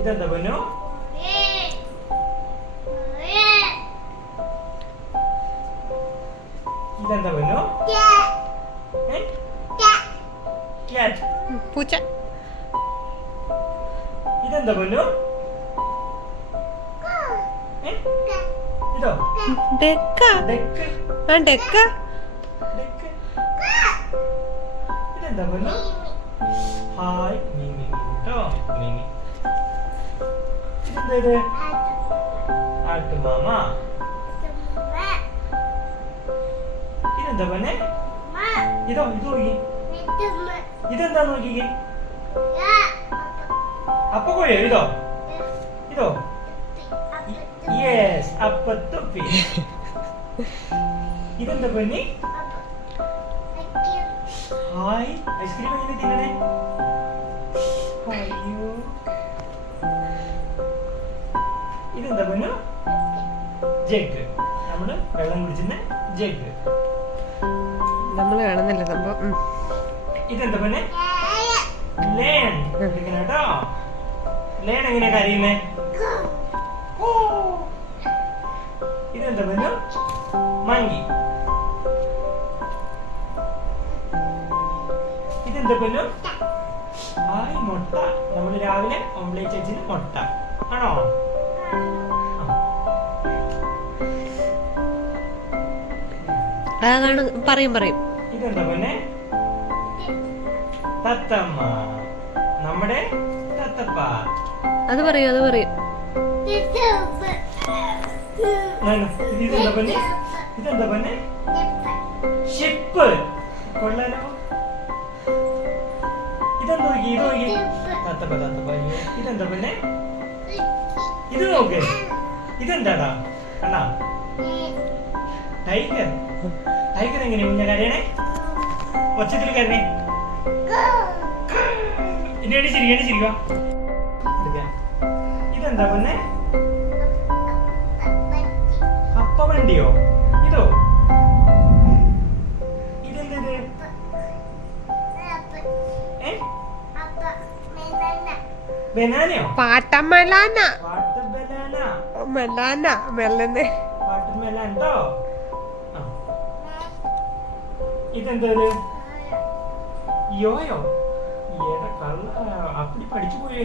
ഇതെന്താ പൊന്നു ഇതെന്താ പൊന്നു. പൂച്ച. ഇതെന്താ പൊന്നു? ഇതോ? ഡെക്ക. ആ ഡെക്ക്. ഇതെന്താ പൊന്നു ഹായ്. മിമി കേട്ടോ മിമി ഇതെന്താ ഇത് ആട്ടുമാമ ഇതെന്താ പൊന്നെ ഇതോ ഇത് നോക്കി. ഇതെന്താ നോക്കിക്കേ അപ്പൊ കോഴിയോ ഇതോ? ഇതോ? യെസ് അപ്പത്തൊപ്പി ഇതെന്താ പൊന്നി ഹായ് ഐസ്ക്രീം എങ്ങനെ തിന്നണേ? ഇതെന്താ പൊന്നു ജഗ് നമ്മൾ വെള്ളം കുടിച്ചിരുന്ന ജഗ് നമ്മൾ കാണുന്നില്ല സംഭവം. ഇതെന്താ പിന്നെ ലേൺ. കേട്ടോ ലേൺ എങ്ങനെയാ കരയുന്നേ? ഇതെന്താ മങ്കി. ഇതെന്താ മുട്ട. നമ്മൾ രാവിലെ ഓംലേറ്റ് വെച്ചിന് മുട്ട. ആണോ? ആ പറയും പറയും. ഇതെന്താ പൊന്നെ തത്തമ്മ. നമ്മുടെ തത്തപ്പ. അത് പറയും അത് പറയും. ഇതെന്താ പൊന്നെ ഇതെന്താ പൊന്നെ ഷിപ്പ്. കൊള്ളാലോ. ഇതെന്താ ഇത് തത്തപ്പ തത്തപ്പ ഇതെന്താ പൊന്നെ ഇത് നോക്ക്. ഇതെന്താടാ? കണ്ടാ? ടൈഗർ. ടൈഗർ എങ്ങനെ കുഞ്ഞ കരയണേ? ഒച്ചത്തിൽ കരണേ ഇനി എണീച്ചിരിക്കുക എണീച്ചിരിക്കുക ഇതെന്താ പൊന്നെ? ബനാനയോ? പാട്ടമലാന മെലാന. മെല്ലനെ. ഇതെന്താ യോയോ? ഏതാ കള്ള അപ്പടി പഠിച്ചു പോയേ